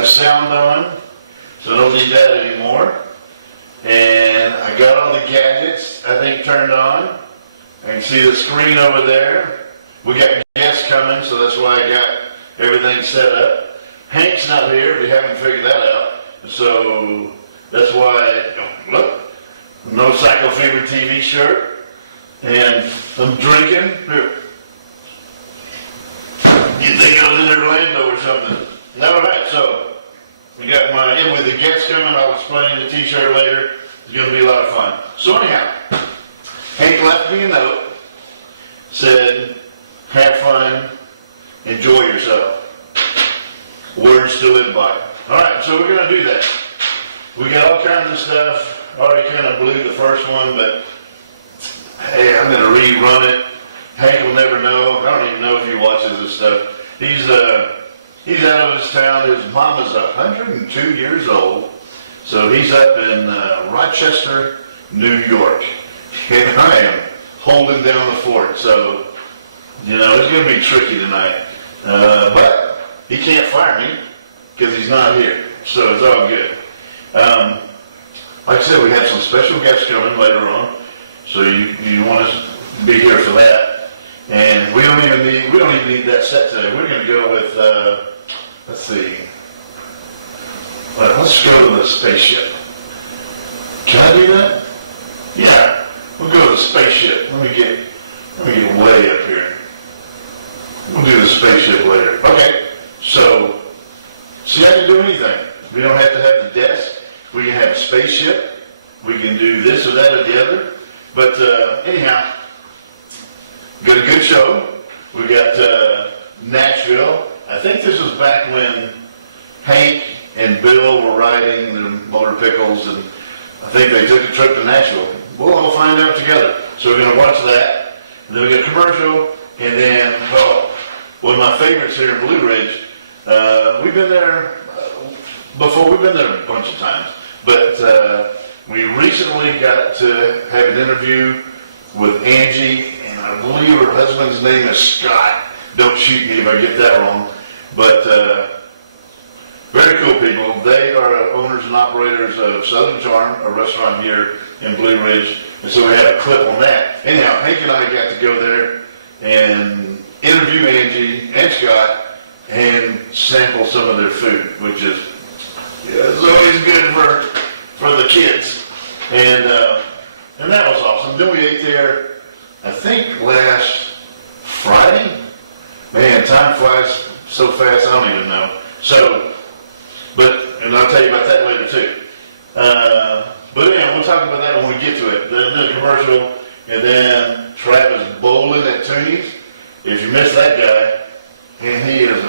the sound on, so I don't need that anymore. And I got all the gadgets, I think, turned on. I can see the screen over there. We got guests coming, so that's why I got everything set up. Hank's not here, if you haven't figured that out. So that's why, look, no Psycho Fever TV shirt. And I'm drinking. Here. You think I was in Orlando or something? All right, so we got my, with the guests coming, I'll explain the t-shirt later. It's going to be a lot of fun. So anyhow, Hank left me a note, said, have fun, enjoy yourself. Words to live by. All right, so we're going to do that. We got all kinds of stuff. Already kind of blew the first one, but hey, I'm going to rerun it. Hank will never know. I don't even know if he watches this stuff. He's out of his town. His mama's 102 years old. So he's up in Rochester, New York. And I am holding down the fort. So, you know, it's going to be tricky tonight. But he can't fire me because he's not here. So it's all good. Like I said, we have some special guests coming later on. So you want to be here for that. And we don't even need that set today. We're going to go with, let's see. Let's go to the spaceship. Can I do that? Yeah. We'll go to the spaceship. Let me get way up here. We'll do the spaceship later. Okay. So, see, I can do anything. We don't have to have the desk. We can have a spaceship. We can do this or that or the other. But anyhow, got a good show. We got Nashville. I think this was back when Hank and Bill were riding the motor pickles, and I think they took a trip to Nashville. We'll all find out together. So we're going to watch that. And then we got a commercial, and then, one of my favorites here in Blue Ridge. We've been there before. We've been there a bunch of times. But we recently got to have an interview with Angie, and I believe her husband's name is Scott. Don't shoot me if I get that wrong. But very cool people. They are owners and operators of Southern Charm, a restaurant here in Blue Ridge. And so we had a clip on that. Anyhow, Hank and I got to go there and interview Angie and Scott and sample some of their food, which is it's always good for the kids. And that was awesome. Then we ate there, I think last Friday. Man, time flies so fast, I don't even know. So, and I'll tell you about that later too. But yeah, we'll talk about that when we get to it. The commercial, and then Travis Bowlin at Tooneys. If you miss that guy, and he is,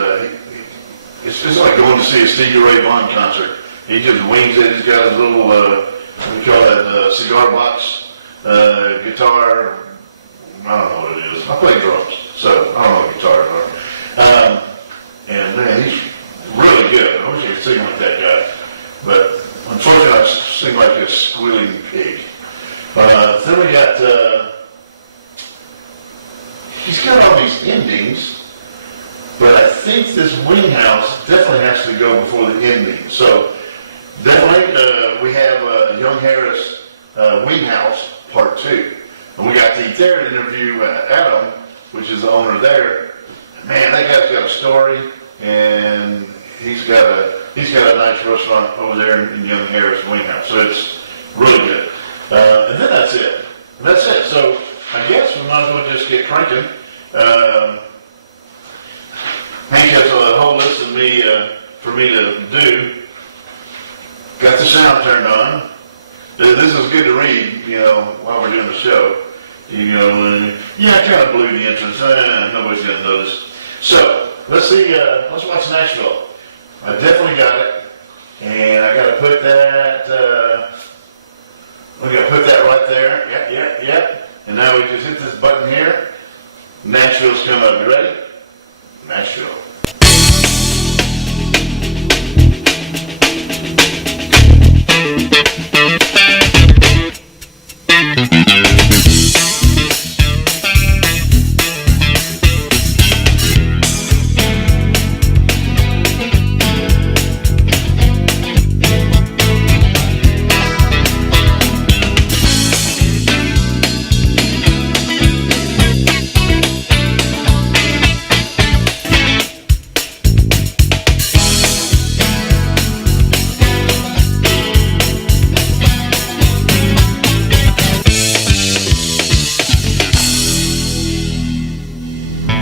it's just like going to see a Stevie Ray Vaughan concert. He just wings it. He's got his little, what do you call it, cigar box, guitar. I don't know what it is. I play drums, so I don't know what guitars are. And man, he's really good. I wish I could sing like that guy. But unfortunately, I sing like a squealing pig. Then we got, he's got all these endings, but I think this wing house definitely has to go before the ending. So definitely we have Young Harris Wing House Part 2. And we got to eat there and interview Adam, which is the owner there. Man, that guy's got a story, and he's got a nice restaurant over there in Young Harris Wing House. So it's really good. And then that's it. So I guess we might as well just get cranking. Hank has a whole list of for me to do. Got the sound turned on. This is good to read, while we're doing the show. I kind of blew the entrance. Nobody's going to notice. So, let's see, let's watch Nashville. I definitely got it. And I got to put that, we're going to put that right there. Yep. And now we just hit this button here. Nashville's coming up. You ready? Nashville.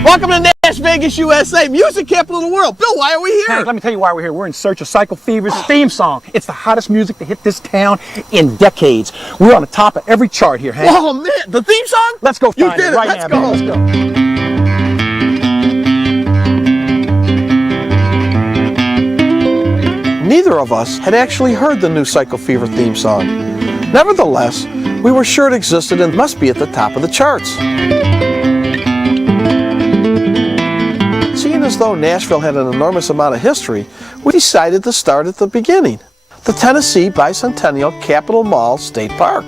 Welcome to Las Vegas, USA, music capital of the world. Bill, why are we here? Hank, let me tell you why we're here. We're in search of Cycle Fever's theme song. It's the hottest music to hit this town in decades. We're on the top of every chart here, Hank. Oh, man, the theme song? Let's go You find did it right Let's now, go. man. Let's go. Neither of us had actually heard the new Cycle Fever theme song. Nevertheless, we were sure it existed and must be at the top of the charts. Seeing as though Nashville had an enormous amount of history, we decided to start at the beginning. The Tennessee Bicentennial Capitol Mall State Park.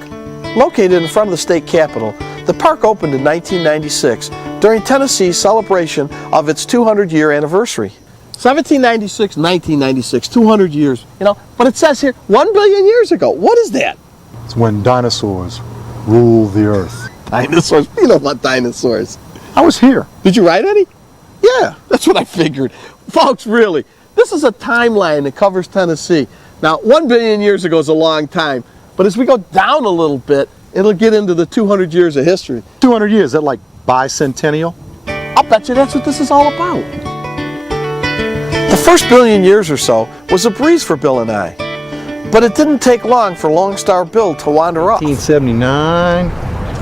Located in front of the state capitol, the park opened in 1996 during Tennessee's celebration of its 200-year anniversary. 1796, 1996, 200 years, but it says here 1 billion years ago. What is that? It's when dinosaurs ruled the earth. Dinosaurs? You know about dinosaurs. I was here. Did you write any? Yeah, that's what I figured. Folks, really, this is a timeline that covers Tennessee. Now, 1 billion years ago is a long time, but as we go down a little bit, it'll get into the 200 years of history. 200 years, is that like bicentennial? I'll bet you that's what this is all about. The first billion years or so was a breeze for Bill and I, but it didn't take long for Lone Star Bill to wander off. 1879,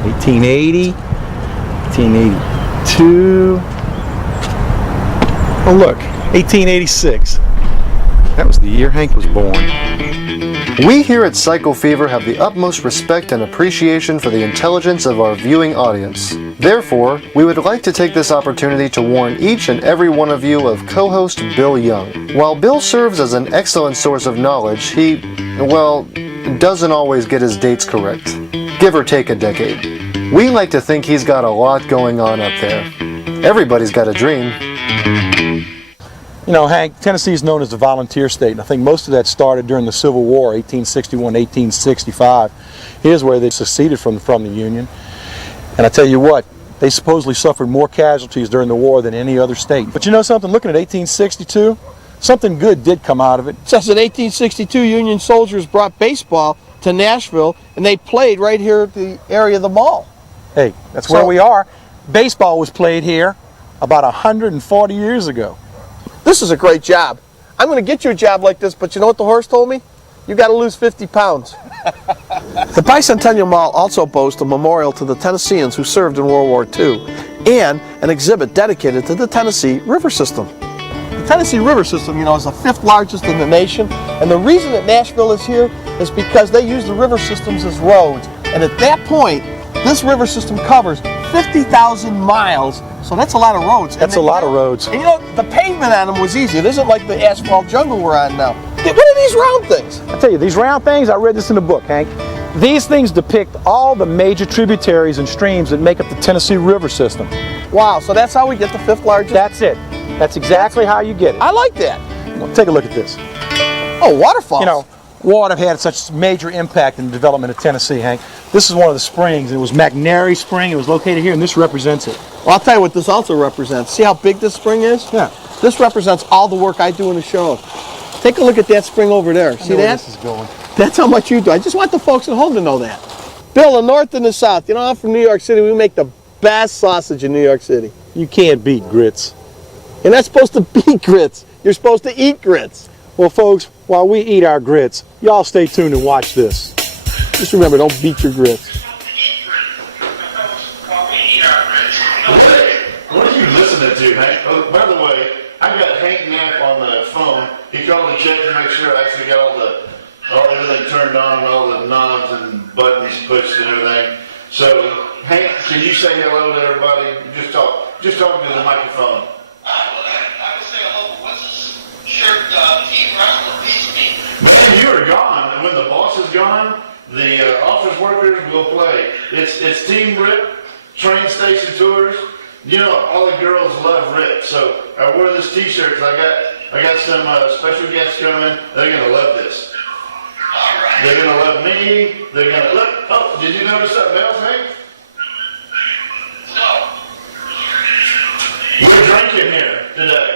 1880, 1882. Oh look, 1886. That was the year Hank was born. We here at Cycle Fever have the utmost respect and appreciation for the intelligence of our viewing audience. Therefore, we would like to take this opportunity to warn each and every one of you of co-host Bill Young. While Bill serves as an excellent source of knowledge, he, well, doesn't always get his dates correct. Give or take a decade. We like to think he's got a lot going on up there. Everybody's got a dream. You know, Hank, Tennessee is known as the volunteer state, and I think most of that started during the Civil War, 1861, 1865. Here's where they seceded from the Union. And I tell you what, they supposedly suffered more casualties during the war than any other state. But you know something, looking at 1862, something good did come out of it. It says in 1862, Union soldiers brought baseball to Nashville, and they played right here at the area of the mall. Hey, that's where we are. Baseball was played here about 140 years ago. This is a great job. I'm going to get you a job like this, but you know what the horse told me? You got to lose 50 pounds. The Bicentennial Mall also boasts a memorial to the Tennesseans who served in World War II and an exhibit dedicated to the Tennessee River System. The Tennessee River System, is the 5th largest in the nation, and the reason that Nashville is here is because they use the river systems as roads. And at that point, this river system covers 50,000 miles, so that's a lot of roads. That's a lot of roads. And the pavement on them was easy. It isn't like the asphalt jungle we're on now. What are these round things? I tell you, these round things, I read this in the book, Hank. These things depict all the major tributaries and streams that make up the Tennessee River system. Wow, so that's how we get the 5th largest? That's it. That's exactly how you get it. I like that. Well, take a look at this. Oh, waterfalls. Water had such major impact in the development of Tennessee, Hank. This is one of the springs. It was McNary Spring. It was located here, and this represents it. Well, I'll tell you what this also represents. See how big this spring is? Yeah. This represents all the work I do in the show. Take a look at that spring over there. See that? Where this is going. That's how much you do. I just want the folks at home to know that. Bill, the north and the south. I'm from New York City. We make the best sausage in New York City. You can't beat grits. You're not supposed to beat grits. You're supposed to eat grits. Well, folks, while we eat our grits, y'all stay tuned and watch this. Just remember, don't beat your grits. What are you listening to, Hank? Oh, by the way, I got Hank Knapp on the phone. He called and checked to make sure I actually got all everything turned on, all the knobs and buttons pushed and everything. So, Hank, can you say hello to everybody? Just talk to the microphone. You are gone, and when the boss is gone, the office workers will play. It's Team Rip, train station tours. All the girls love Rip, so I wore this T-shirt. I got some special guests coming. They're gonna love this. All right. They're gonna love me. They're gonna look. Oh, did you notice something else, Hank? No. We're drinking here today.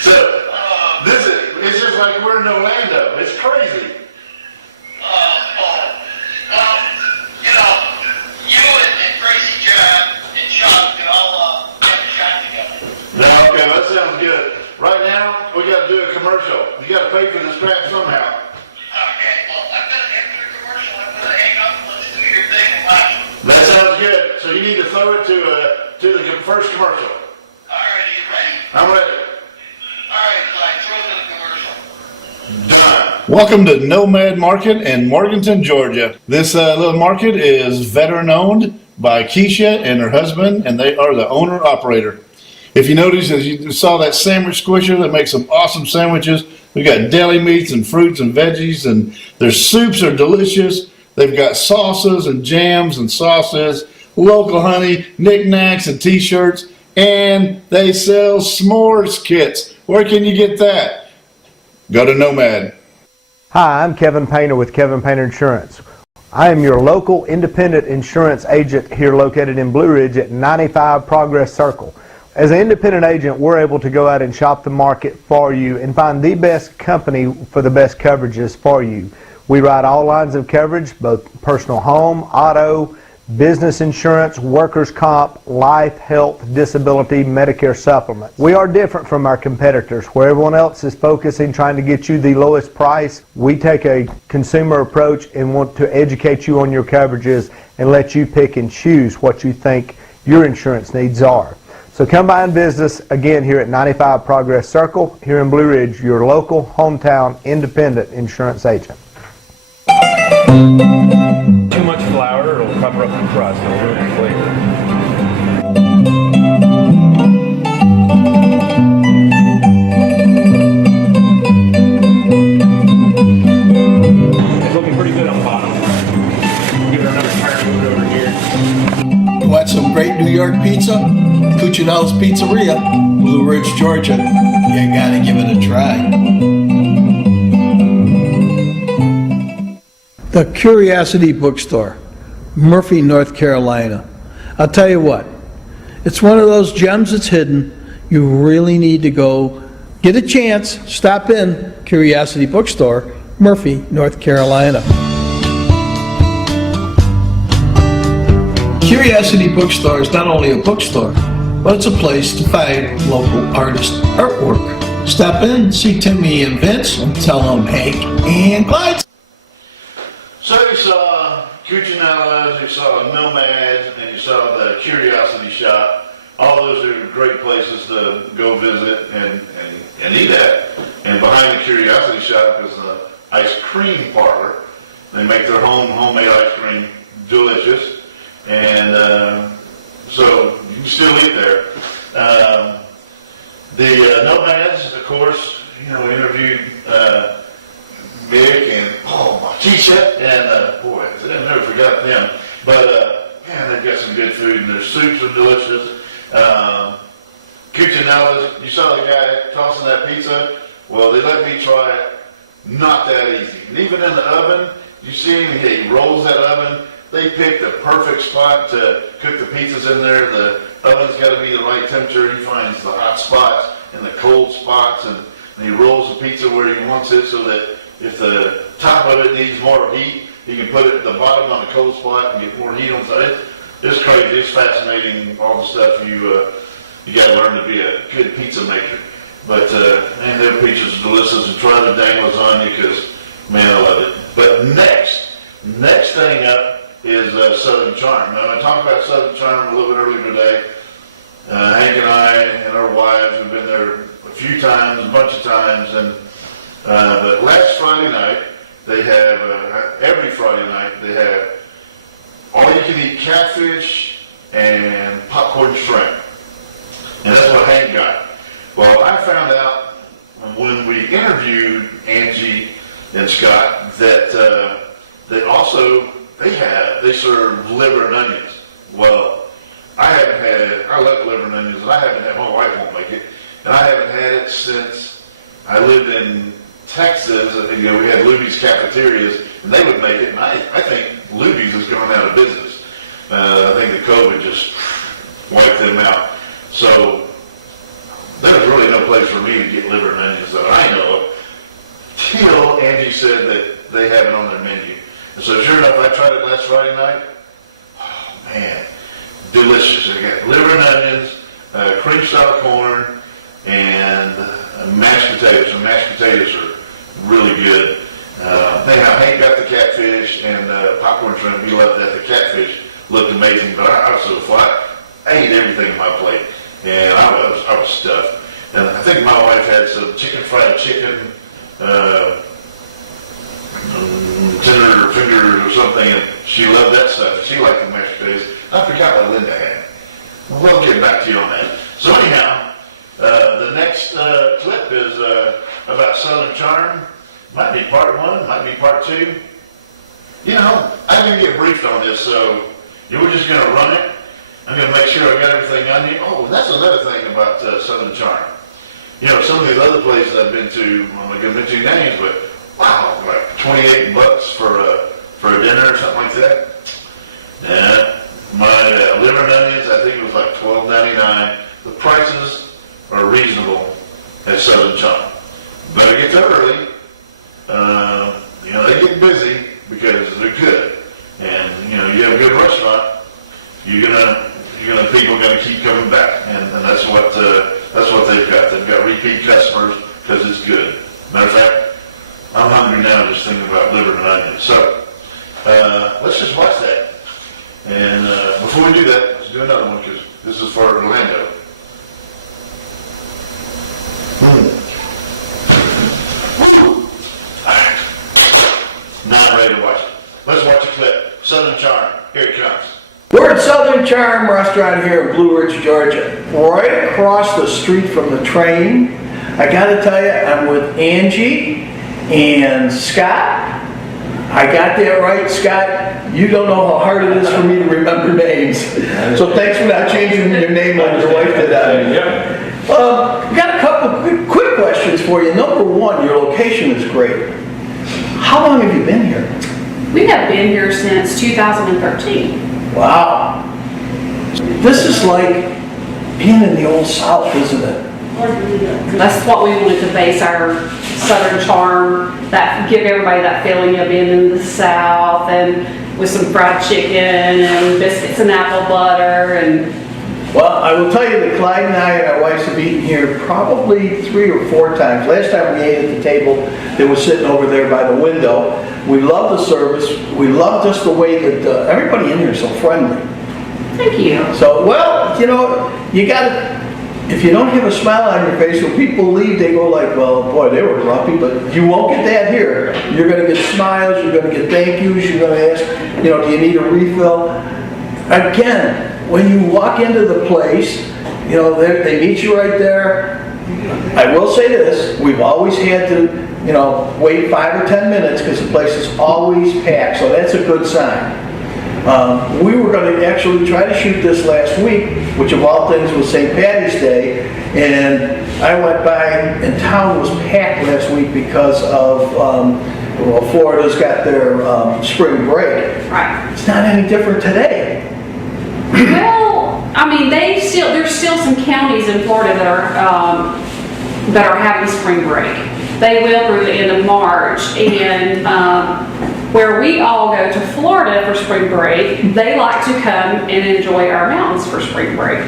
So, it's just like we're in Orlando. It's crazy. scrap somehow. Okay, well, I'm gonna enter the commercial, I'm gonna hang up, let's do your thing and watch. That sounds good. So you need to throw it to the first commercial. Alright, are you ready? I'm ready. Alright, so I throw to the commercial. Done. Welcome to Nomad Market in Morganton, Georgia. This little market is veteran owned by Keisha and her husband, and they are the owner operator. If you notice, as you saw that sandwich squisher that makes some awesome sandwiches, we got deli meats and fruits and veggies, and their soups are delicious. They've got sauces and jams and sauces, local honey, knickknacks and t-shirts, and they sell s'mores kits. Where can you get that? Go to Nomad. Hi, I'm Kevin Painter with Kevin Painter Insurance. I am your local independent insurance agent here located in Blue Ridge at 95 Progress Circle. As an independent agent, we're able to go out and shop the market for you and find the best company for the best coverages for you. We write all lines of coverage, both personal home, auto, business insurance, workers' comp, life, health, disability, Medicare supplement. We are different from our competitors. Where everyone else is focusing trying to get you the lowest price, we take a consumer approach and want to educate you on your coverages and let you pick and choose what you think your insurance needs are. So come by and visit us again here at 95 Progress Circle here in Blue Ridge, your local hometown independent insurance agent. Too much flour, it'll cover up the crust, it'll ruin the flavor. It's looking pretty good on the bottom. Give it another turn, move it over here. You want some great New York pizza? Cuccinelli's Pizzeria, Blue Ridge, Georgia. You gotta give it a try. The Curiosity Bookstore, Murphy, North Carolina. I'll tell you what, it's one of those gems that's hidden. You really need to go get a chance, stop in Curiosity Bookstore, Murphy, North Carolina. Curiosity Bookstore is not only a bookstore, but it's a place to find local artist artwork. Stop in, see Timmy and Vince, and tell them Hank and Clyde. So you saw Cuccinella's, you saw Nomad, and you saw the Curiosity Shop. All those are great places to go visit and eat at. And behind the Curiosity Shop is the ice cream parlor. They make their homemade ice cream delicious. And so you can still eat there. The Nomads, of course, you know, interviewed Mick and Keisha, and boy, I never forgot them. But man, they've got some good food, and their soups are delicious. Cuccinella's, you saw the guy tossing that pizza. Well, they let me try it. Not that easy. And even in the oven, you see him, he rolls that oven. They pick the perfect spot to cook the pizzas in there. The oven's got to be the right temperature. He finds the hot spots and the cold spots, and he rolls the pizza where he wants it so that if the top of it needs more heat, he can put it at the bottom on the cold spot and get more heat on it. It's crazy. It's fascinating, all the stuff you got to learn to be a good pizza maker. But, man, their pizza's delicious, and try the dang lasagna because, man, I love it. But next thing up is Southern Charm. Now, I talked about Southern Charm a little bit earlier today. Hank and I and our wives have been there a few times, a bunch of times, and but last Friday night, they have, every Friday night, they have all-you-can-eat catfish and popcorn shrimp. And that's what Hank got. Well, I found out when we interviewed Angie and Scott that they serve liver and onions. Well, I love liver and onions, and I haven't had, my wife won't make it, and I haven't had it since I lived in Texas. You know, we had Luby's cafeterias, and they would make it, and I think Luby's has gone out of business. I think the COVID just wiped them out. So there's really no place for me to get liver and onions that I know of, till Angie said that they have it on their menu. And so sure enough, I tried it last Friday night. Oh, man, delicious. They got liver and onions, cream style corn, and mashed potatoes. And mashed potatoes are really good. Anyhow, Hank got the catfish and popcorn shrimp. He loved that. The catfish looked amazing, but I was so flat. I ate everything on my plate, and I was stuffed. And I think my wife had some fried chicken, tender fingers or something, and she loved that stuff. She liked the mashed potatoes. I forgot what Linda had. We'll get back to you on that. So anyhow, the next clip is about Southern Charm. Might be part 1, might be part 2. You know, I didn't get briefed on this, so we're just going to run it. I'm going to make sure I got everything I need. Oh, that's another thing about Southern Charm. You know, some of these other places I've been to, I'm not going to mention names, but wow, like $28 for a dinner or something like that. Yeah, my liver and onions, I think it was like $12.99. The prices are reasonable at Southern Charm. Better get there early. You know, they get busy because they're good, and you know, you have a good restaurant, people are gonna keep coming back, and that's what they've got. They've got repeat customers because it's good. Matter of fact, I'm hungry now just thinking about liver and onions. So let's just watch that. And before we do that, let's do another one because this is for Orlando. Not ready to watch it. Let's watch a clip. Southern Charm. Here it comes. We're at Southern Charm Restaurant here in Blue Ridge, Georgia. Right across the street from the train. I gotta tell you, I'm with Angie and Scott. I got that right, Scott. You don't know how hard it is for me to remember names. So thanks for not changing your name like your wife did on me. Got a couple quick questions for you. Number one, your location is great. How long have you been here? We have been here since 2013. Wow. This is like being in the old South, isn't it? That's what we wanted to base our Southern Charm, that give everybody that feeling of being in the South, and with some fried chicken and biscuits and apple butter. And well, I will tell you that Clyde and I and our wives have eaten here probably 3 or 4 times. Last time we ate at the table that was sitting over there by the window. We love the service. We love just the way that everybody in here is so friendly. Thank you. So, well, you know, you gotta, if you don't have a smile on your face, when people leave, they go like, well, boy, they were grumpy, but you won't get that here. You're gonna get smiles, you're gonna get thank yous, you're gonna ask, you know, do you need a refill? Again, when you walk into the place, you know, they meet you right there. I will say this, we've always had to, you know, wait 5 or 10 minutes because the place is always packed, so that's a good sign. We were going to actually try to shoot this last week, which of all things was St. Patty's Day, and I went by and town was packed last week because of, well, Florida's got their spring break. Right. It's not any different today. Well, I mean, there's still some counties in Florida that are having spring break. They will through the end of March, and where we all go to Florida for spring break, they like to come and enjoy our mountains for spring break.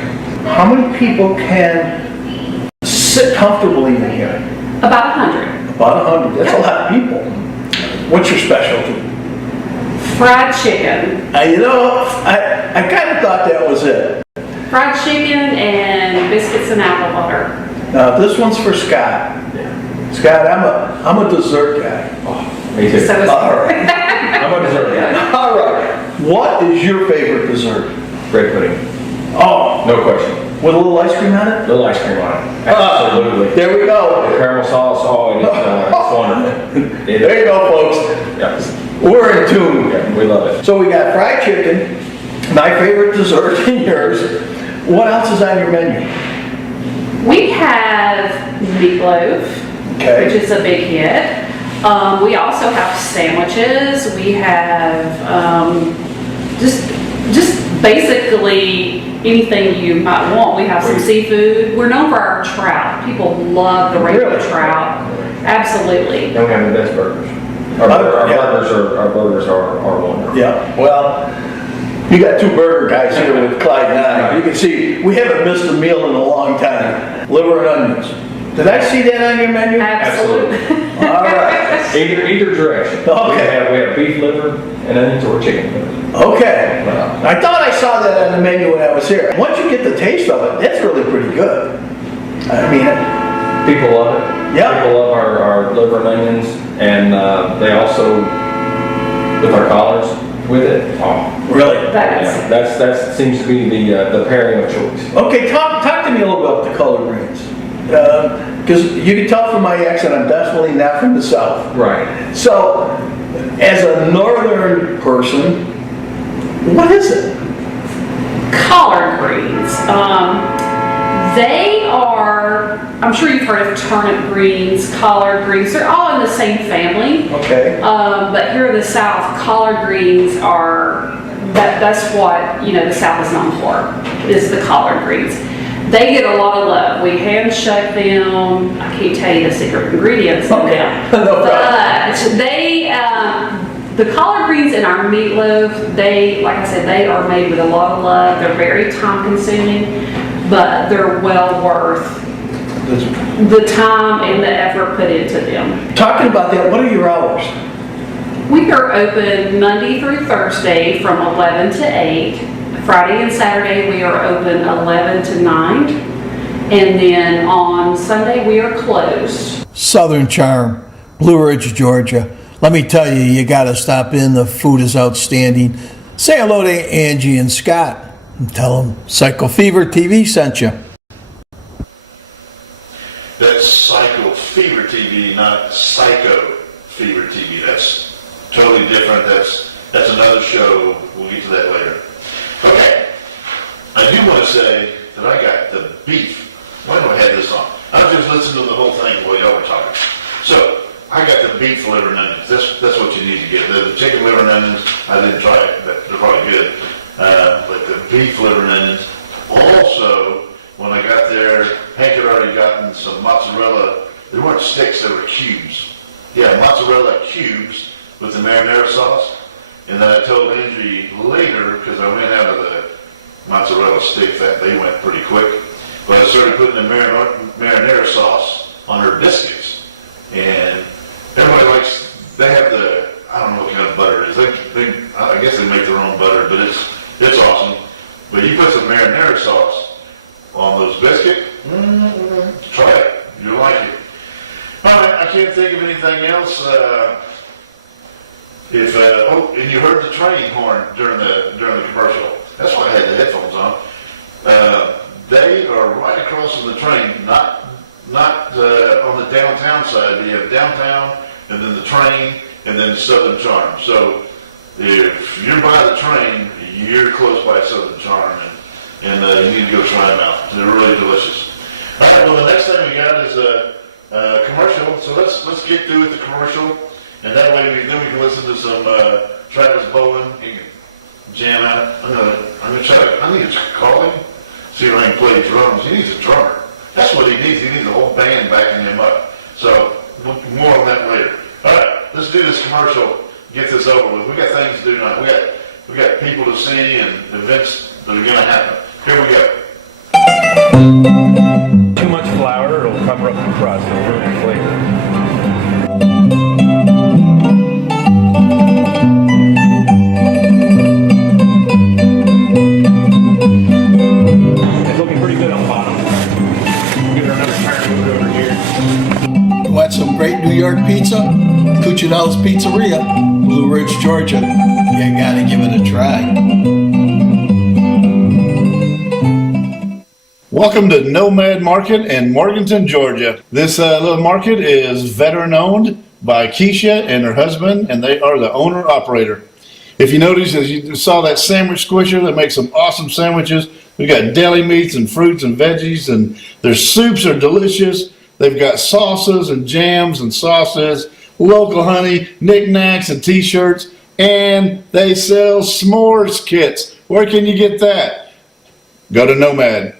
How many people can sit comfortably in here? About 100. About 100. That's a lot of people. What's your specialty? Fried chicken. You know, I kind of thought that was it. Fried chicken and biscuits and apple butter. Now this one's for Scott. Scott, I'm a dessert guy. Oh, me too. So All right. I'm a dessert guy. All right. What is your favorite dessert? Bread pudding. Oh, No question. with a little ice cream on it? Little ice cream on it. Absolutely. There we go. Caramel sauce, it's wonderful. There you go, folks. Yeah. We're in tune. Yeah, we love it. So we got fried chicken, my favorite dessert, and yours. What else is on your menu? We have meatloaf, Okay. which is a big hit. We also have sandwiches. We have just basically anything you might want. We have some seafood. We're known for our trout. People love the regular Really? trout. Absolutely. And we have the best burgers. Our burgers are wonderful. Yeah, well, you got 2 burger guys here with Clyde and I. You can see, we haven't missed a meal in a long time. Liver and onions. Did I see that on your menu? Absolutely. All right. Either direction. Okay. We have beef liver and onions or chicken liver. Okay. I thought I saw that on the menu when I was here. Once you get the taste of it, that's really pretty good. I mean, People love it. Yeah. People love our liver and onions, and they also, with our collards, with it. Oh, really? yeah. That seems to be the pairing of choice. Okay, talk to me a little bit about the collard greens. Because you can tell from my accent, I'm definitely not from the South. Right. So, as a northern person, what is it? Collard greens. They are, I'm sure you've heard of turnip greens, collard greens. They're all in the same family. Okay. But here in the South, collard greens are, that's what, the South is known for, is the collard greens. They get a lot of love. We hand shuck them. I can't tell you the secret ingredients in them. No problem. But they, the collard greens in our meatloaf, they, like I said, they are made with a lot of love. They're very time consuming, but they're well worth the time and the effort put into them. Talking about that, what are your hours? We are open Monday through Thursday from 11 to 8. Friday and Saturday we are open 11 to 9. And then on Sunday we are closed. Southern Charm, Blue Ridge, Georgia. Let me tell you, you got to stop in. The food is outstanding. Say hello to Angie and Scott and tell them Psycho Fever TV sent you. That's Psycho Fever TV, not Psycho Fever TV. That's totally different. That's another show. We'll get to that later. Okay. I do want to say that I got the beef. Why do I have this on? I was just listening to the whole thing while y'all were talking. So, I got the beef liver and onions. That's what you need to get. The chicken liver and onions, I didn't try it, but they're probably good. But the beef liver and onions. Also, when I got there, Hank had already gotten some mozzarella. They weren't sticks, they were cubes. Yeah, mozzarella cubes with the marinara sauce. And then I told Angie later, because I went out of the mozzarella stick, that they went pretty quick. But I started putting the marinara sauce on her biscuits. And everybody likes, they have I don't know what kind of butter it is. I guess they make their own butter, but it's awesome. But you put some marinara sauce on those biscuits, try it. You'll like it. All right, I can't think of anything else. And you heard the train horn during the commercial. That's why I had the headphones on. They are right across from the train, not on the downtown side. You have downtown, and then the train, and then Southern Charm. So if you're by the train, you're close by Southern Charm, and you need to go try them out. They're really delicious. All right, well, the next thing we got is a commercial. So let's get through with the commercial, and that way we can listen to some Travis Bowlin. He can jam out. I'm gonna try to. I need to call him, see if I can play drums. He needs a drummer. That's what he needs. He needs a whole band backing him up. So more on that later. All right, let's do this commercial. Get this over with. We got things to do tonight. We got people to see and events that are going to happen. Here we go. Too much flour, it'll cover up the crust. It'll ruin the flavor. It's looking pretty good on the bottom. Give it another turn, move it over here. You want some great New York pizza? Cuccinelli's Pizzeria, Blue Ridge, Georgia. You gotta give it a try. Welcome to Nomad Market in Morganton, Georgia. This little market is veteran owned by Keisha and her husband, and they are the owner operator. If you notice, as you saw that sandwich squisher that makes some awesome sandwiches, we got deli meats and fruits and veggies, and their soups are delicious. They've got sauces and jams and sauces, local honey, knickknacks and t-shirts, and they sell s'mores kits. Where can you get that? Go to Nomad.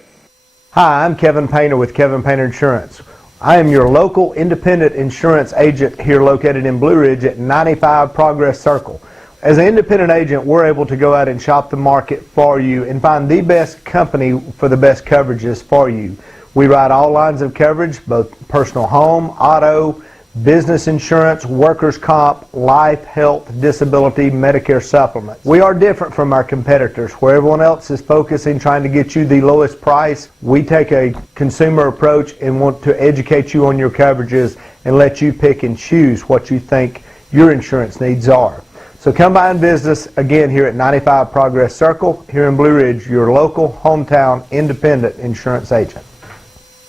Hi, I'm Kevin Painter with Kevin Painter Insurance. I am your local independent insurance agent here located in Blue Ridge at 95 Progress Circle. As an independent agent, we're able to go out and shop the market for you and find the best company for the best coverages for you. We write all lines of coverage, both personal home, auto, business insurance, workers' comp, life, health, disability, Medicare supplement. We are different from our competitors. Where everyone else is focusing trying to get you the lowest price, we take a consumer approach and want to educate you on your coverages and let you pick and choose what you think your insurance needs are. So come by and visit us again here at 95 Progress Circle here in Blue Ridge, your local hometown independent insurance agent.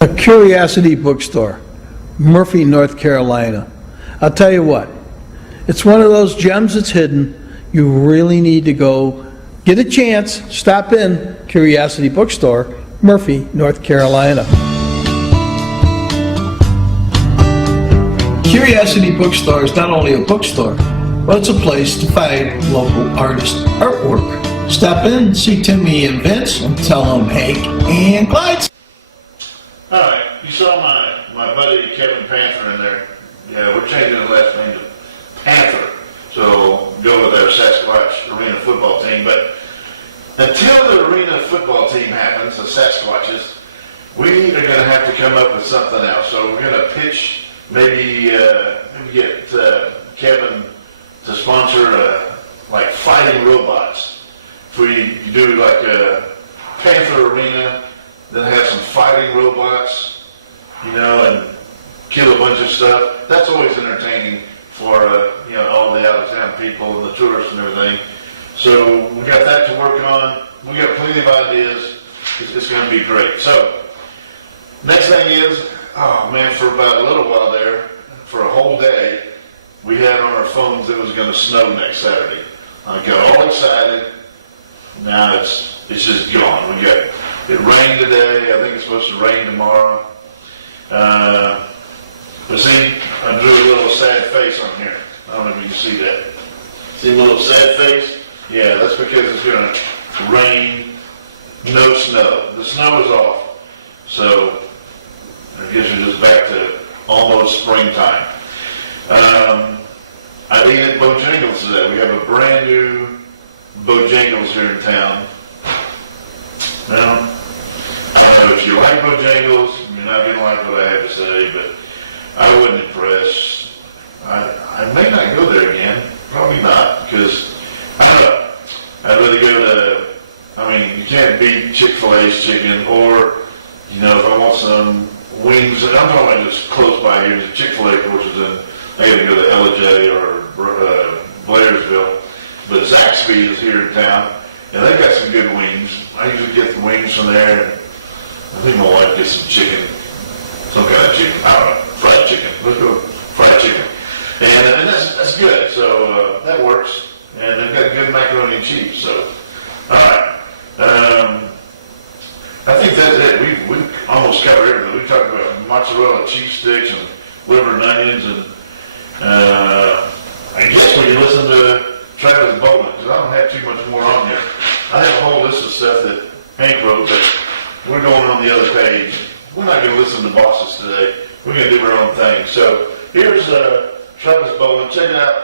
A Curiosity Bookstore, Murphy, North Carolina. I'll tell you what, it's one of those gems that's hidden. You really need to go get a chance, stop in Curiosity Bookstore, Murphy, North Carolina. Curiosity Bookstore is not only a bookstore, but it's a place to find local artist artwork. Stop in, see Timmy and Vince, and tell them Hank and Clyde. All right, you saw my buddy Kevin Panther in there. Yeah, we're changing his last name to Panther, so go with our Sasquatch Arena football team. But until the Arena football team happens, the Sasquatches, we are going to have to come up with something else. So we're going to pitch, maybe get Kevin to sponsor like fighting robots. If we do like a Panther Arena, then have some fighting robots, you know, and kill a bunch of stuff. That's always entertaining for, you know, all the out-of-town people and the tourists and everything. So we got that to work on. We got plenty of ideas. It's going to be great. So next thing is, oh man, for about a little while there, for a whole day, we had on our phones it was going to snow next Saturday. I got all excited. Now it's just gone. It rained today. I think it's supposed to rain tomorrow. But see, I drew a little sad face on here. I don't know if you can see that. See a little sad face? Yeah, that's because it's going to rain, no snow. The snow is off. So I guess we're just back to almost springtime. I ate at Bojangles today. We have a brand new Bojangles here in town. Now, so if you like Bojangles, you're not going to like what I have to say, but I wasn't impressed. I may not go there again. Probably not, because I'd rather go to, I mean, you can't beat Chick-fil-A's chicken, or, you know, if I want some wings, and I'm talking just close by here, there's Chick-fil-A, of course, is in, I got to go to Ellijay or Blairsville, but Zaxby's is here in town, and they got some good wings. I usually get the wings from there, and I think my wife gets some chicken, some kind of chicken, I don't know, fried chicken. Let's go fried chicken. And that's good, so that works. And they've got good macaroni and cheese, so, all right. I think that's it. We almost covered everything. We talked about mozzarella cheese sticks and liver and onions, and I guess we can listen to Travis Bowlin, because I don't have too much more on there. I have a whole list of stuff that Hank wrote, but we're going on the other page. We're not going to listen to bosses today. We're going to do our own thing. So here's Travis Bowlin. Check it out.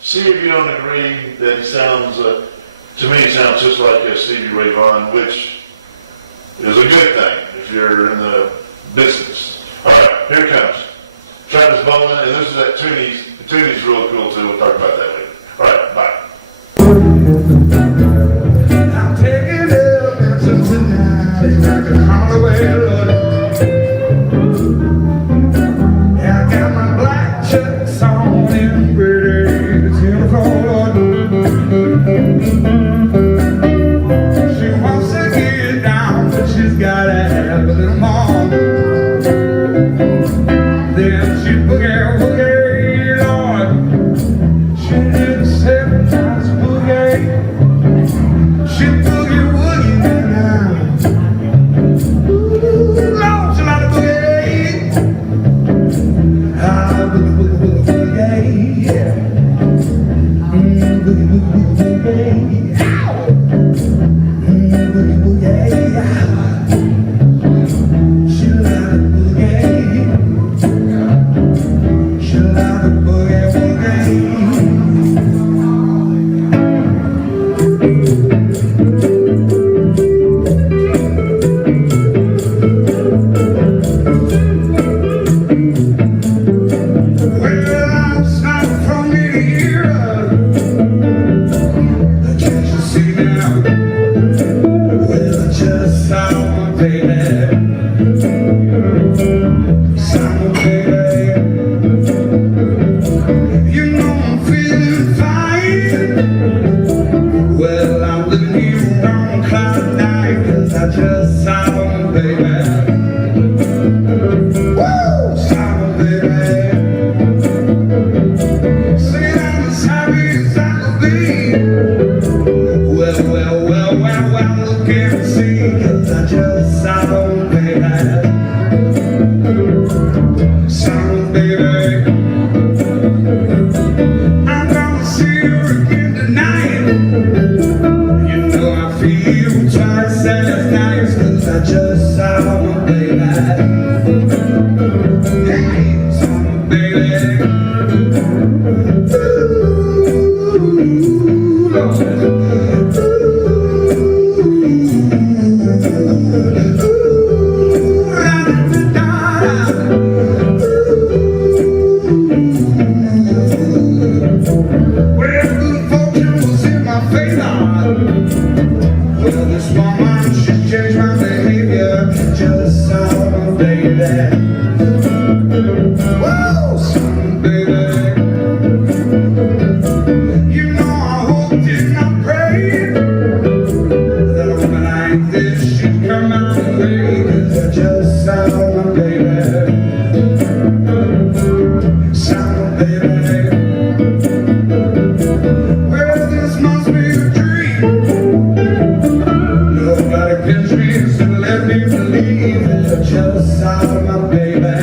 See if you don't agree that he sounds, to me, he sounds just like Stevie Ray Vaughan, which is a good thing if you're in the business. All right, here it comes. Travis Bowlin, and this is at Tooneys. Tooneys is real cool, too. We'll talk about that later. All right, bye. I'm taking up tonight. It's like a Holloway. Yeah, I got my black chucks on and ready to uniform. She wants to get down, but she's gotta have a little more. Then she boogie, Lord. She did a 7 times boogie. She boogie woogie now. Ooh, Lord, she like a boogie. Ah, boogie, boogie, boogie, boogie, yeah. Boogie, boogie, boogie, boogie. Ow! Boogie, boogie, yeah. She like Summer baby, you know I'm feeling fine. Well, I'm living here on cloud nine, 'cause I just saw baby. Woo! Summer baby, saying I'm as happy as I could be. Well, look and see, 'cause I just saw baby. Summer baby, I'm gonna see you again tonight. You know I feel twice as nice, 'cause I just saw my baby. Hey, summer baby. Ooh, Lord. Well, good fortune was in my favor. Well, this woman, she changed my behavior. Just saw my baby. Whoa, summer baby. You know I hoped and I prayed that a woman like this should come my way, 'cause I just saw my baby. Summer baby. Well, this must be a dream. Nobody can dream, so let me believe that I just saw my baby.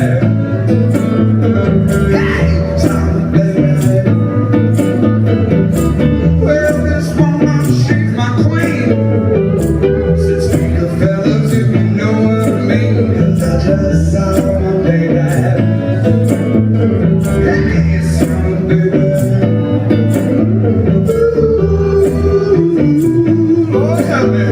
Hey, summer baby. Well, this woman, she's my queen. 6 feet of fellas, if you know what I mean, 'cause I just saw my baby. Hey, summer baby. Ooh, Lord help me.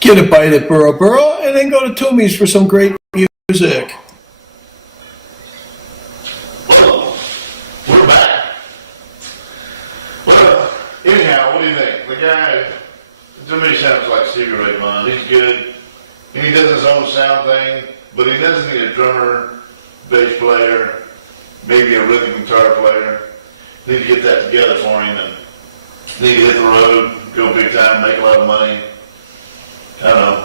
Get a bite at Burro Burro, and then go to Tooneys for some great music. We're back. Well, anyhow, what do you think? The guy, to me, sounds like Stevie Ray Vaughan. He's good. And he does his own sound thing, but he doesn't need a drummer, bass player, maybe a rhythm guitar player. Need to get that together for him and need to hit the road, go big time, make a lot of money. I don't know,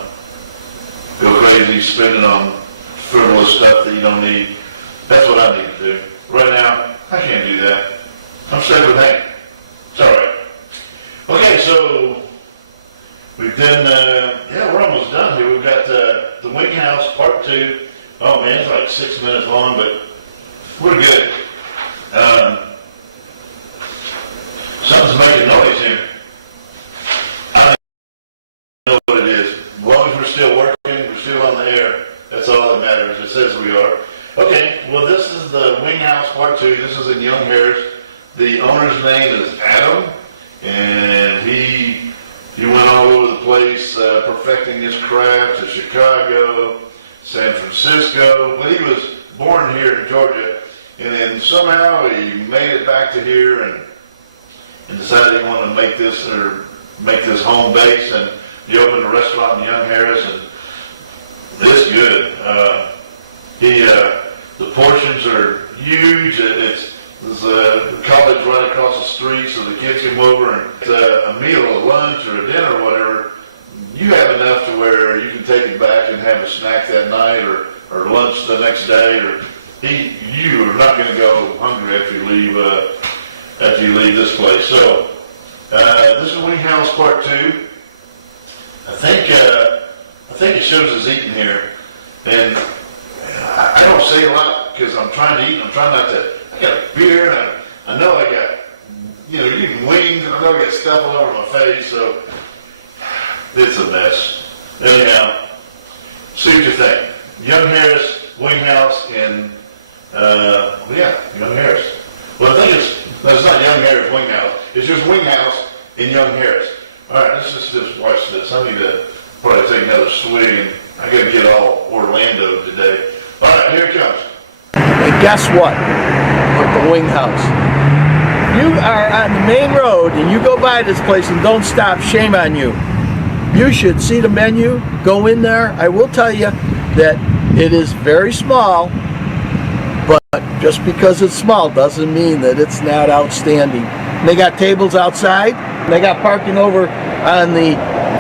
go crazy spending on frivolous stuff that you don't need. That's what I need to do. Right now, I can't do that. I'm stuck with Hank. It's all right. Okay, so we've done, we're almost done here. We've got the Wing House Part 2. Oh man, it's like 6 minutes long, but we're good. Something's making noise here. I don't know what it is. As long as we're still working, we're still on the air, that's all that matters. It says we are. Okay, well this is the Wing House Part 2. This is in Young Harris. The owner's name is Adam, and he went all over the place perfecting his craft to Chicago, San Francisco, but he was born here in Georgia, And then somehow he made it back to here and decided he wanted to make this home base, and he opened a restaurant in Young Harris, and it's good. The portions are huge. There's a college right across the street, so the kids come over and a meal, a lunch or a dinner or whatever. You have enough to where you can take it back and have a snack that night or lunch the next day, or you are not going to go hungry after you leave this place. So this is Wing House Part 2. I think it shows us eating here, and I don't say a lot because I'm trying to eat. I'm trying not to. I got a beer, and I know I got eating wings, and I know I got stuff all over my face, so it's a mess. Anyhow, see what you think. Young Harris Wing House in Young Harris. Well, I think it's not Young Harris Wing House. It's just Wing House in Young Harris. All right, let's just watch this. I need to probably take another swig. I got to get all Orlando today. All right, here it comes. And guess what? With the Wing House. You are on the main road and you go by this place and don't stop, shame on you. You should see the menu, go in there. I will tell you that it is very small, but just because it's small doesn't mean that it's not outstanding. They got tables outside. They got parking over on the,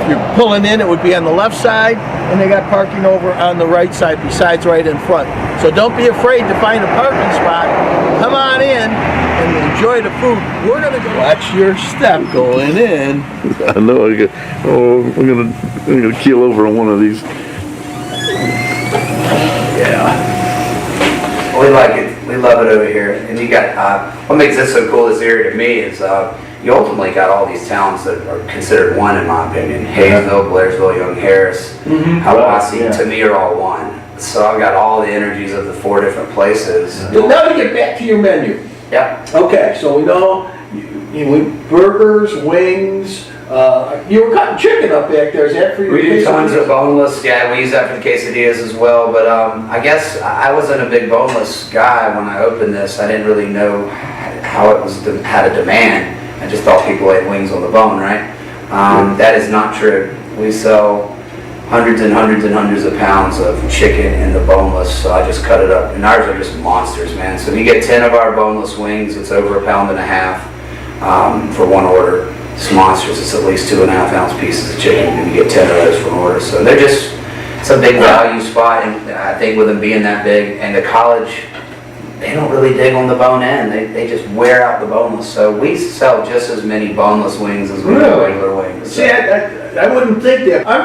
if you're pulling in, it would be on the left side, and they got parking over on the right side besides right in front. So don't be afraid to find a parking spot. Come on in and enjoy the food. We're gonna go watch your step going in. I know I'm gonna keel over on one of these. Yeah. We like it. We love it over here. And you got, what makes this so cool, this area to me, is you ultimately got all these towns that are considered one, in my opinion. Hayesville, Blairsville, Young Harris, Hiawassee, to me are all one. So I've got all the energies of the 4 different places. Now to get back to your menu. Yep. Okay, so we know burgers, wings. You were cutting chicken up back there. Is that for your We do tons of boneless. Yeah, we use that for the quesadillas as well. But I guess I wasn't a big boneless guy when I opened this. I didn't really know how it had a demand. I just thought people ate wings on the bone, right? That is not true. We sell hundreds and hundreds and hundreds of pounds of chicken in the boneless, so I just cut it up. And ours are just monsters, man. So if you get 10 of our boneless wings, it's over 1.5 pounds for one order. It's monsters. It's at least 2.5 ounce pieces of chicken, and you get 10 of those for an order. So they're just, it's a big value spot, and I think with them being that big, and the college, they don't really dig on the bone end. They just wear out the boneless. So we sell just as many boneless wings as we do regular wings. See, I wouldn't think that. I'm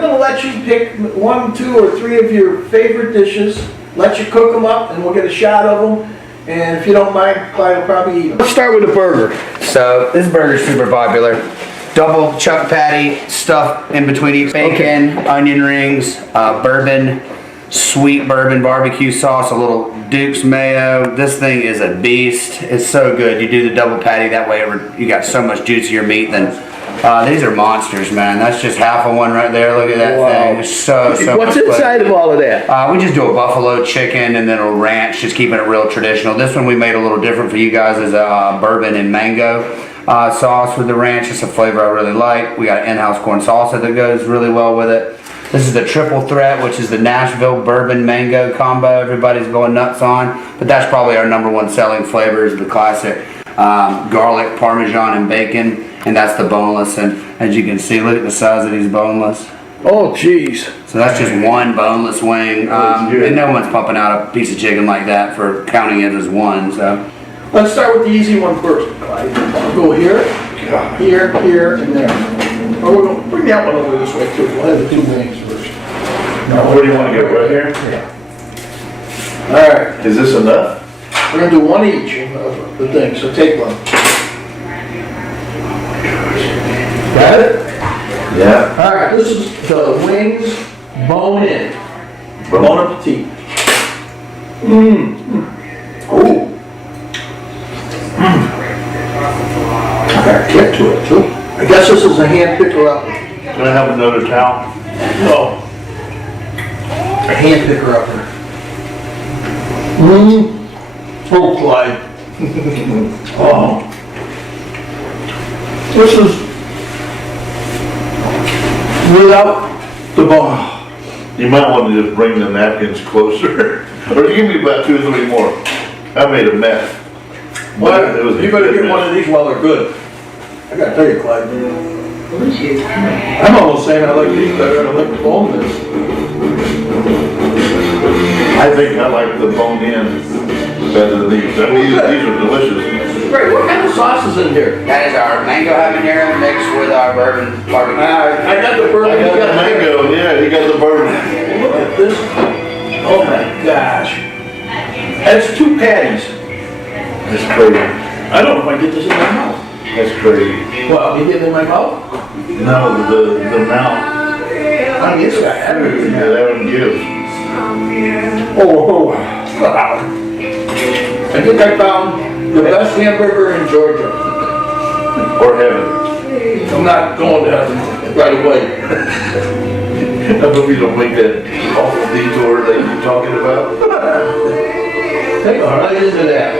gonna let you pick 1, 2, or 3 of your favorite dishes. Let you cook them up, and we'll get a shot of them. And if you don't mind, Clyde will probably eat them. Let's start with the burger. So this burger's super popular. Double chuck patty, stuffed in between each bacon, onion rings, bourbon, sweet bourbon barbecue sauce, a little Duke's mayo. This thing is a beast. It's so good. You do the double patty that way, you got so much juicier meat than. These are monsters, man. That's just half of one right there. Look at that thing. It's so What's inside of all of that? We just do a buffalo chicken and then a ranch, just keeping it real traditional. This one we made a little different for you guys is a bourbon and mango sauce with the ranch. It's a flavor I really like. We got in-house corn salsa that goes really well with it. This is the triple threat, which is the Nashville bourbon mango combo everybody's going nuts on. But that's probably our #1 selling flavor is the classic garlic, parmesan, and bacon. And that's the boneless. And as you can see, look at the size of these boneless. Oh, jeez. So that's just one boneless wing. And no one's pumping out a piece of chicken like that for counting it as one. So Let's start with the easy one first, Clyde. I'll go here, here, here, and there. Oh, we're going to bring that one over this way too. We'll have the 2 wings first. Where do you want to go, right here? Yeah. All right. Is this enough? We're going to do 1 each of the thing, so take one. Got it? Yeah. All right, this is the wings bone in. Bon appetit. Ooh. I got a kick to it too. I guess this is a hand picker up. Can I have another towel? No. A hand picker upper. Oh, Clyde. Oh. This is without the bone. You might want to just bring the napkins closer, or give me about 2 or 3 more. I made a mess. Well, It was a you better good get one mess. of these while they're good. I gotta tell you, Clyde. I'm almost saying I like these better than I like the boneless. I think I like the bone in better than these. I mean, these are delicious. Great, what kind of sauce is in here? That is our mango habanero mixed with our bourbon barbecue. I got the bourbon. I got the mango, yeah, you got the bourbon. Look at this. Oh my gosh. That's 2 patties. That's crazy. I don't know if I get this in my mouth. That's crazy. Well, you get it in my mouth? No, the mouth. On the inside. Yeah, that one gives. Oh, wow. I think I found the best hamburger in Georgia. Or heaven. I'm not going to heaven right away. I hope you don't make that awful detour that you're talking about. Hey, right into that.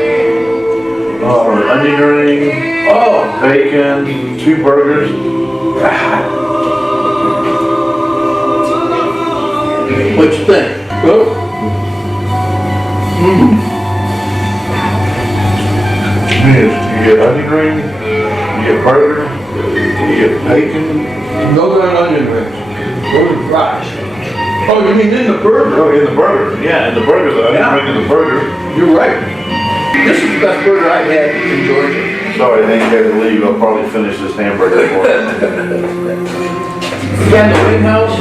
Onion ring, Oh, bacon, 2 burgers. what you think? Good? You get onion ring, you get burger, you get bacon. No good onion rings. Those are fries. Oh, you mean in the burger? Oh, in the burger. Yeah, in the burger, the onion ring in the burger. You're right. This is the best burger I've had in Georgia. Sorry, I think you had to leave. I'll probably finish this hamburger for you. Again, the Wing House,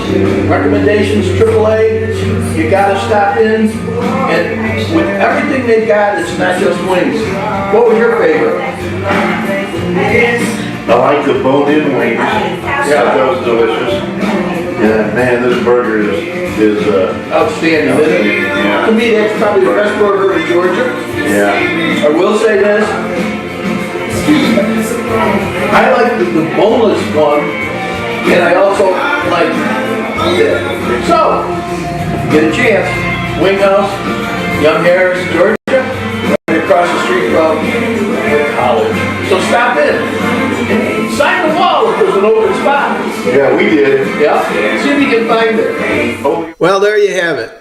recommendations, AAA, you gotta stop in, and with everything they've got, it's not just wings. What was your favorite? I like the bone-in wings. Yeah, that was delicious. Yeah, man, this burger is Outstanding, isn't it? Yeah. To me, that's probably the best burger in Georgia. Yeah. I will say this, I like the boneless one, and I also like this. So, get a chance, Wing House, Young Harris, Georgia, right across the street from college. So stop in. Sign the wall if there's an open spot. Yeah, we did. Yeah, see if you can find it. Well, there you have it.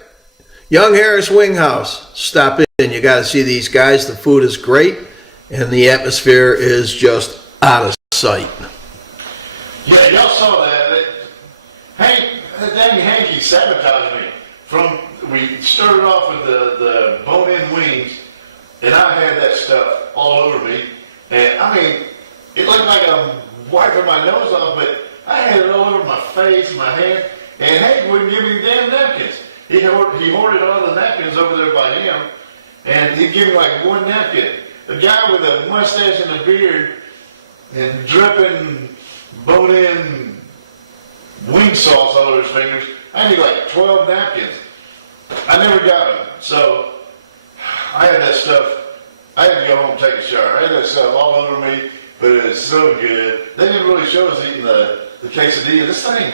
Young Harris Wing House. Stop in. You got to see these guys. The food is great, and the atmosphere is just out of sight. Yeah, y'all saw that. Dang Hanky sabotaged me. We started off with the bone-in wings, and I had that stuff all over me. And I mean, it looked like I'm wiping my nose off, but I had it all over my face, my hand, and Hank wouldn't give me damn napkins. He hoarded all the napkins over there by him, and he'd give me like 1 napkin. A guy with a mustache and a beard and dripping bone-in wing sauce all over his fingers. I need like 12 napkins. I never got them, so I had that stuff. I had to go home and take a shower. I had that stuff all over me, but it was so good. They didn't really show us eating the quesadilla. This thing,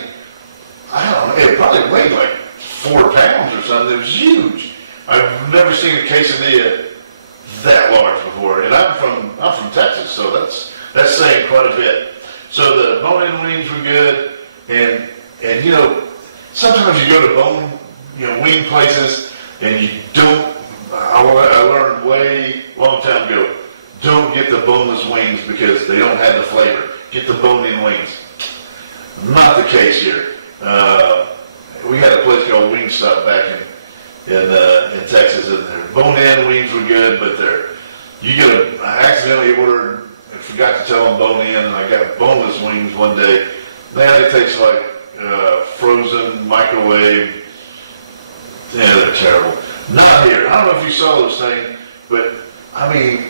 I don't know, it probably weighed like 4 pounds or something. It was huge. I've never seen a quesadilla that large before, and I'm from Texas, so that's saying quite a bit. So the bone-in wings were good, and you know, sometimes you go to wing places and you don't. I learned way long time ago, don't get the boneless wings because they don't have the flavor. Get the bone-in wings. Not the case here. We had a place called Wingstop back in Texas, and their bone-in wings were good, but I accidentally ordered and forgot to tell them bone-in, and I got boneless wings one day. Man, they taste like frozen microwave. Yeah, they're terrible. Not here. I don't know if you saw those things, but I mean,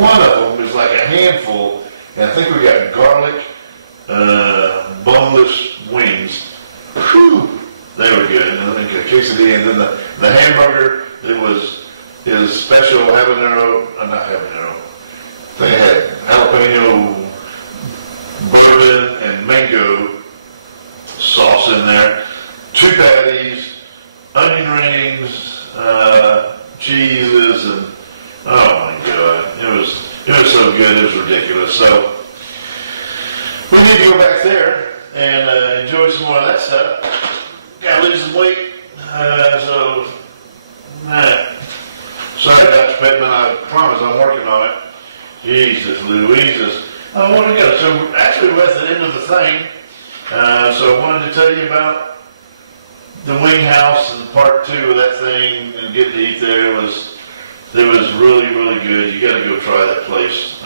one of them is like a handful, and I think we got garlic, boneless wings. Whew, they were good. And I think a quesadilla, and then the hamburger, it was special habanero, not habanero. They had jalapeno, bourbon, and mango sauce in there. 2 patties, onion rings, cheeses, and It was so good, it was ridiculous. So we need to go back there and enjoy some more of that stuff. Gotta lose some weight. So sorry, Dr. Pittman, I promise I'm working on it. Jesus Louises. I want to go. So actually we're at the end of the thing. So I wanted to tell you about the wing house and part 2 of that thing and getting to eat there. It was really, really good. You got to go try that place.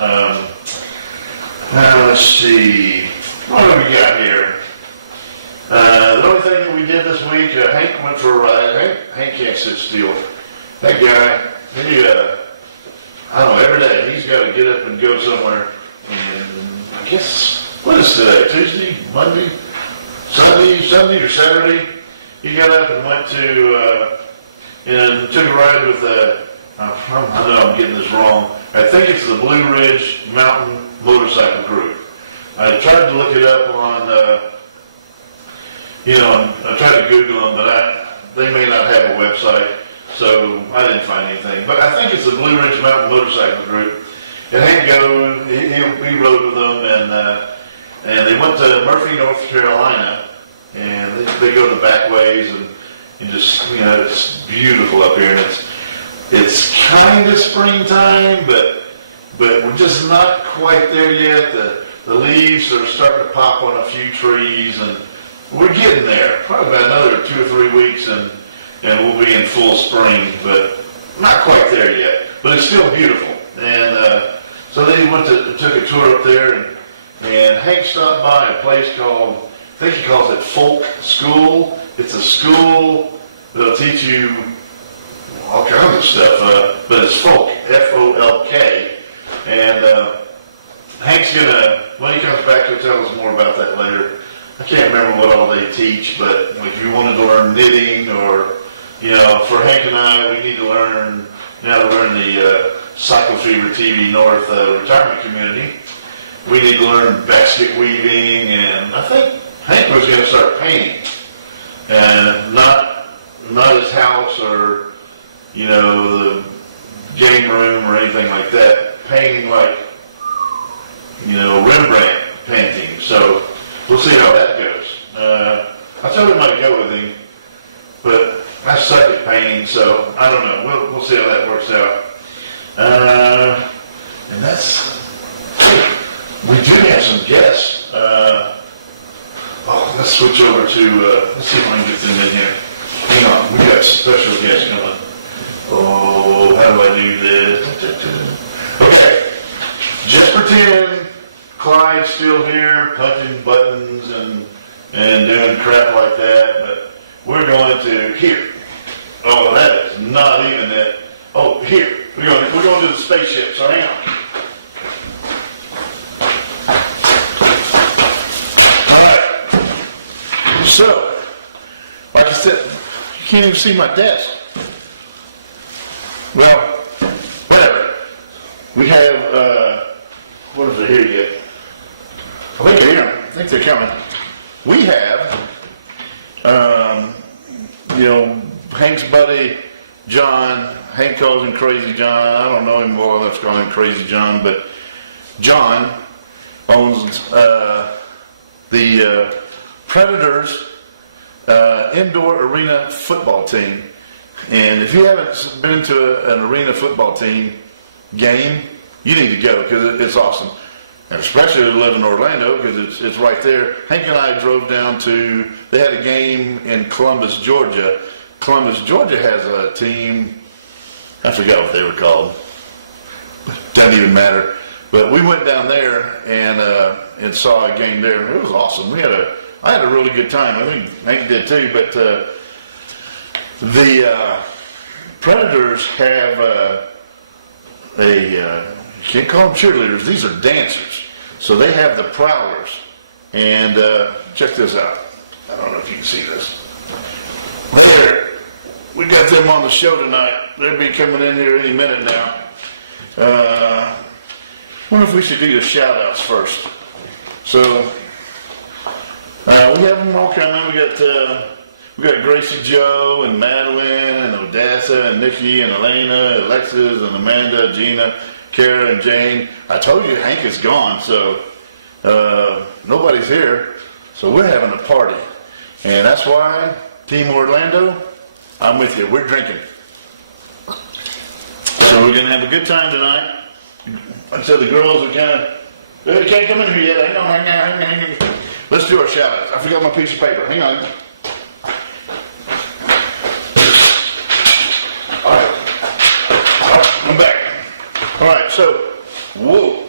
Let's see. What do we got here? The only thing that we did this week, Hank went for a ride. Hank can't sit still. That guy, he, I don't know, every day he's got to get up and go somewhere. And I guess, what is today? Tuesday, Monday, Sunday or Saturday? He got up and went to, and took a ride with I know I'm getting this wrong. I think it's the Blue Ridge Mountain Motorcycle Group. I tried to look it up on, I tried to Google them, but they may not have a website, so I didn't find anything. But I think it's the Blue Ridge Mountain Motorcycle Group. And Hank he rode with them, and they went to Murphy, North Carolina, and they go the back ways, and just, it's beautiful up here, and it's kind of springtime, but we're just not quite there yet. The leaves are starting to pop on a few trees, and we're getting there. Probably about another 2 or 3 weeks, and we'll be in full spring, but not quite there yet. But it's still beautiful. And so they took a tour up there, and Hank stopped by a place called, I think he calls it Folk School. It's a school that'll teach you all kinds of stuff, but it's folk, F-O-L-K, and Hank's gonna, when he comes back, he'll tell us more about that later. I can't remember what all they teach, but if you wanted to learn knitting, or, for Hank and I, we need to learn, now that we're in the Cycle Fever TV North retirement community, we need to learn basket weaving, and I think Hank was gonna start painting, and not his house or the game room or anything like that. Painting like, Rembrandt painting. So we'll see how that goes. I told him I'd go with him, but I suck at painting, so I don't know. We'll see how that works out. And we do have some guests. Let's switch over to, let's see if I can get them in here. Hang on, we got special guests coming. Oh, how do I do this? Okay. Just pretend Clyde's still here, punching buttons and doing crap like that, but we're going to here. Oh, that is not even it. Oh, here. We're going to the spaceship, so hang on. All right. So, like I said, you can't even see my desk. Well, whatever. We have, what is it here yet? I think they're here. I think they're coming. We have, Hank's buddy, John. Hank calls him Crazy John. I don't know him well enough to call him Crazy John, but John owns the Predators indoor arena football team. And if you haven't been to an arena football team game, you need to go because it's awesome. And especially if you live in Orlando because it's right there. Hank and I drove down to, they had a game in Columbus, Georgia. Columbus, Georgia has a team, I forgot what they were called. Doesn't even matter. But we went down there and saw a game there. It was awesome. I had a really good time. I think Hank did too, but the Predators have you can't call them cheerleaders, these are dancers. So they have the Prowlers. And check this out. I don't know if you can see this. There. We got them on the show tonight. They'll be coming in here any minute now. Wonder if we should do the shout outs first. So we have them all coming. We got Gracie Joe and Madeline and Odessa and Nikki and Elena, Alexis and Amanda, Gina, Kara and Jane. I told you Hank is gone, so nobody's here. So we're having a party. And that's why, Team Orlando, I'm with you. We're drinking. So we're going to have a good time tonight. Until the girls are kind of, they can't come in here yet. Hang on. Let's do our shout outs. I forgot my piece of paper. Hang on. All right. I'm back. All right, so, whoa.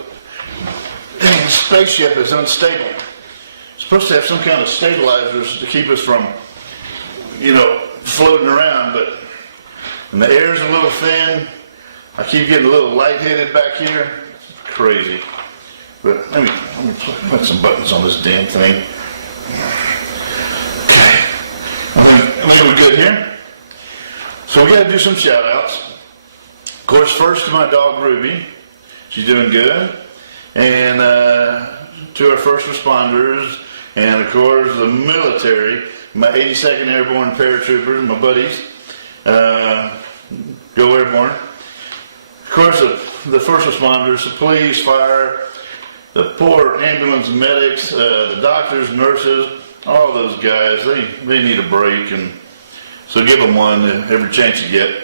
Dang, the spaceship is unstable. It's supposed to have some kind of stabilizers to keep us from, floating around, but and the air's a little thin. I keep getting a little lightheaded back here. It's crazy. But let me put some buttons on this damn thing. Okay. I think we're good here. So we got to do some shout outs. Of course, first to my dog Ruby. She's doing good. And to our first responders. And of course, the military. My 82nd Airborne paratroopers, my buddies. Go Airborne. Of course, the first responders, the police, fire, the poor ambulance medics, the doctors, nurses, all those guys, they need a break, and so give them one every chance you get.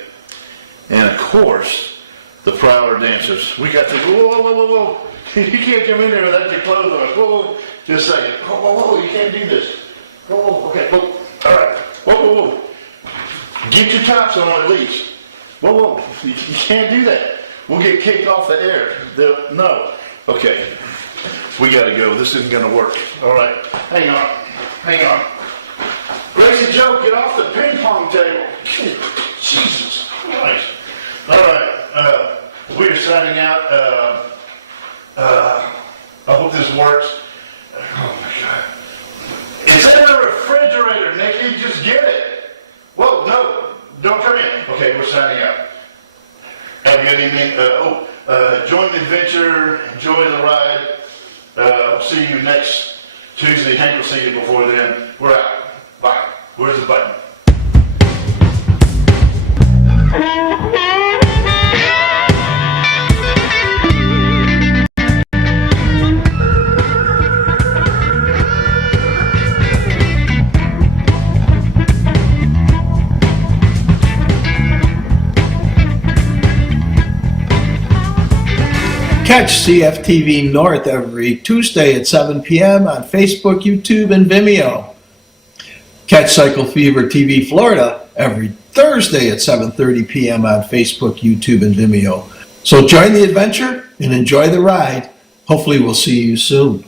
And of course, the Prowler dancers. We got to go, whoa. You can't come in there without your clothes on. Whoa, just a second. Whoa, you can't do this. Whoa, okay, whoa, all right. Whoa. Get your tops on at least. Whoa, you can't do that. We'll get kicked off the air. No. Okay. We gotta go. This isn't gonna work. All right. Hang on. Gracie Joe, get off the ping pong table. Jesus Christ. All right. We're signing out. I hope this works. Oh my God. It's in the refrigerator, Nikki. Just get it. Whoa, no. Don't come in. Okay, we're signing out. Have a good evening. Join the adventure. Enjoy the ride. I'll see you next Tuesday. Hank will see you before then. We're out. Bye. Where's the button? Catch CFTV North every Tuesday at 7 p.m. on Facebook, YouTube, and Vimeo. Catch Cycle Fever TV Florida every Thursday at 7:30 p.m. on Facebook, YouTube, and Vimeo. So join the adventure and enjoy the ride. Hopefully we'll see you soon.